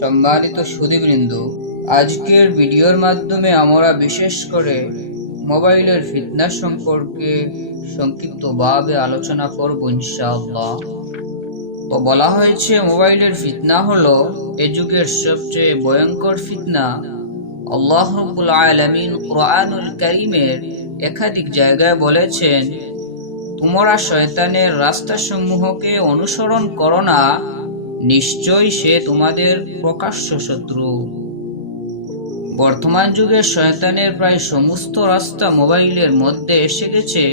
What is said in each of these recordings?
সম্মানিত সুধীবৃন্দ আজকের ভিডিওর মাধ্যমে আমরা বিশেষ করে মোবাইলের ফিতনা সম্পর্কে সংক্ষিপ্তভাবে আলোচনা করব ইনশাআল্লাহ। তো বলা হয়েছে, মোবাইলের ফিতনা হলো এ সবচেয়ে ভয়ঙ্কর ফিতনা। আল্লাহ রাব্বুল আলামিন কোরআনুল কারীমের একাধিক জায়গায় বলেছেন, তোমরা শয়তানের রাস্তাসমূহকে অনুসরণ করো না, নিশ্চয়ই সে তোমাদের প্রকাশ্য শত্রু। বর্তমান যুগে শয়তানের প্রায় সমস্ত রাস্তা মোবাইলের মধ্যে এসে গেছে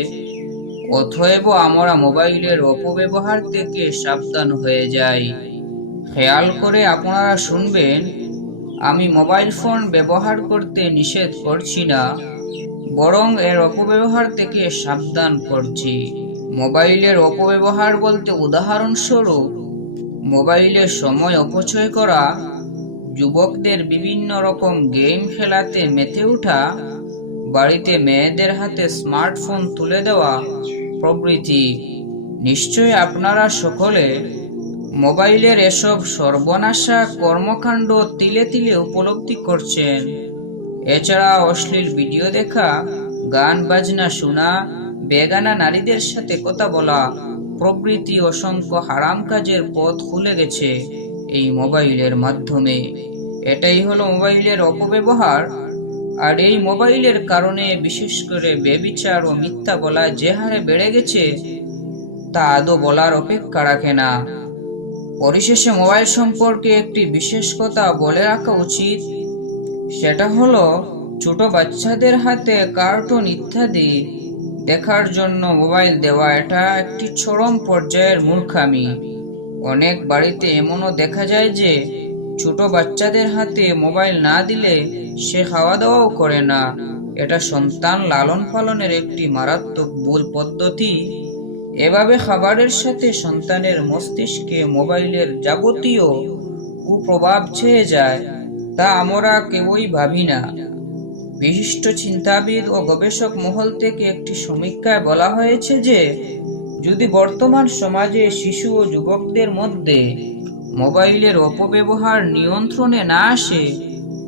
অথব আমরা মোবাইলের অপব্যবহার থেকে সাবধান হয়ে যাই। খেয়াল করে আপনারা শুনবেন আমি মোবাইল ফোন ব্যবহার করতে নিষেধ করছি না, বরং এর অপব্যবহার থেকে সাবধান করছি। মোবাইলের অপব্যবহার বলতে উদাহরণস্বরূপ, মোবাইলে সময় অপচয় করা, যুবকদের বিভিন্ন রকম গেম খেলাতে মেতে ওঠা, বাড়িতে মেয়েদের হাতে স্মার্টফোন তুলে দেওয়া প্রভৃতি। নিশ্চয় আপনারা সকলে মোবাইলের এসব সর্বনাশা কর্মকাণ্ড তিলে তিলে উপলব্ধি করছেন। এছাড়া অশ্লীল ভিডিও দেখা, গান বাজনা শোনা, বেগানা নারীদের সাথে কথা বলা প্রভৃতি অসংখ্য হারাম কাজের পথ খুলে গেছে এই মোবাইলের মাধ্যমে। এটাই হলো মোবাইলের অপব্যবহার। আর এই মোবাইলের কারণে বিশেষ করে বেবিচার ও মিথ্যা বলা যে হারে বেড়ে গেছে, তা আদৌ বলার অপেক্ষা রাখে না। পরিশেষে মোবাইল সম্পর্কে একটি বিশেষ কথা বলে রাখা উচিত। সেটা হলো, ছোট বাচ্চাদের হাতে কার্টুন ইত্যাদি দেখার জন্য মোবাইল দেওয়া এটা একটি চরম পর্যায়ের মূর্খামি। অনেক বাড়িতে এমনও দেখা যায় যে, ছোট বাচ্চাদের হাতে মোবাইল না দিলে সে খাওয়া দাওয়াও করে না। এটা সন্তান লালন পালনের একটি মারাত্মক ভুল পদ্ধতি। এভাবে খাবারের সাথে সন্তানের মস্তিষ্কে মোবাইলের যাবতীয় কুপ্রভাব ছেয়ে যায়, তা আমরা কেউই ভাবি না। বিশিষ্ট চিন্তাবিদ ও গবেষক মহল থেকে একটি সমীক্ষায় বলা হয়েছে যে, যদি বর্তমান সমাজে শিশু ও যুবকদের মধ্যে মোবাইলের অপব্যবহার নিয়ন্ত্রণে না আসে,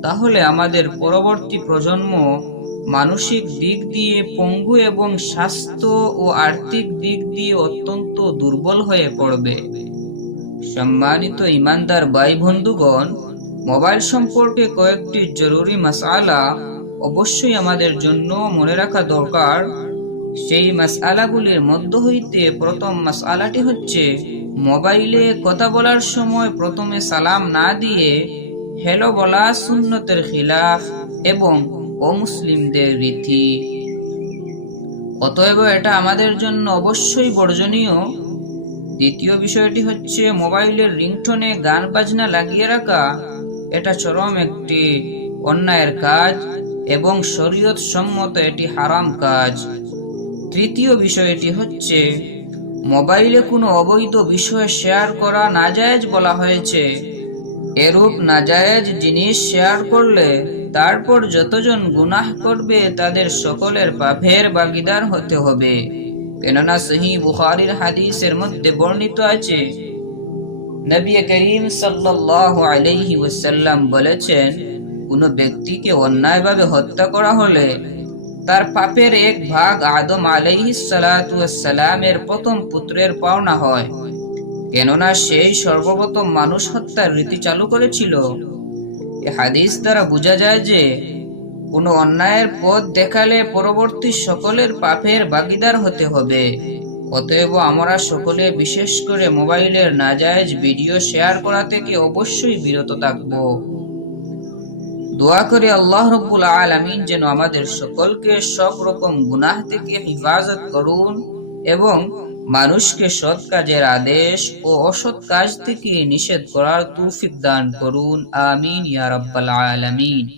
তাহলে আমাদের পরবর্তী প্রজন্ম মানসিক দিক দিয়ে পঙ্গু এবং স্বাস্থ্য ও আর্থিক দিক দিয়ে অত্যন্ত দুর্বল হয়ে পড়বে। সম্মানিত ইমানদার ভাই বন্ধুগণ, মোবাইল সম্পর্কে কয়েকটি জরুরি মাসালা অবশ্যই আমাদের জন্য মনে রাখা দরকার। সেই মাসআলাগুলির মধ্য হইতে প্রথম মাসআলাটি হচ্ছে মোবাইলে কথা বলার সময় প্রথমে সালাম না দিয়ে, হ্যালো বলা সুন্নতের খিলাফ এবং অমুসলিমদের রীতি। অতএব এটা আমাদের জন্য অবশ্যই বর্জনীয়। দ্বিতীয় বিষয়টি হচ্ছে, মোবাইলের রিংটোনে গান বাজনা লাগিয়ে রাখা, এটা চরম একটি অন্যায়ের কাজ এবং শরীয়ত সম্মত এটি হারাম কাজ। তৃতীয় বিষয়টি হচ্ছে, মোবাইলে কোনো অবৈধ বিষয় শেয়ার করা নাজায়েজ বলা হয়েছে। এরূপ নাজায়েজ জিনিস শেয়ার করলে, তারপর যতজন গুনাহ করবে তাদের সকলের পাপের বাগিদার হতে হবে। কেননা সহি বুখারির হাদিসের মধ্যে বর্ণিত আছে, নবী করিম সাল্লাল্লাহু আলাইহি বলেছেন, কোনো ব্যক্তিকে অন্যায়ভাবে হত্যা করা হলে, তার পাপের এক ভাগ আদম আলাইহিস সালাতু সালামের প্রথম পুত্রের পাওনা হয়। কেননা সেই সর্বপ্রথম মানুষ হত্যার রীতি চালু করেছিল। এ হাদিস দ্বারা বোঝা যায় যে, কোনো অন্যায়ের পথ দেখালে পরবর্তী সকলের পাপের ভাগিদার হতে হবে। অতএব আমরা সকলে বিশেষ করে মোবাইলের নাজায়েজ ভিডিও শেয়ার করা থেকে অবশ্যই বিরত থাকব। দোয়া করে আল্লাহ রব্বুল আলামিন যেন আমাদের সকলকে সব রকম গুনাহ থেকে হিফাজত করুন এবং মানুষকে সৎ কাজের আদেশ ও অসৎ কাজ থেকে নিষেধ করার তৌফিক দান করুন। আমিন, ইয়া রাব্বাল আলামিন।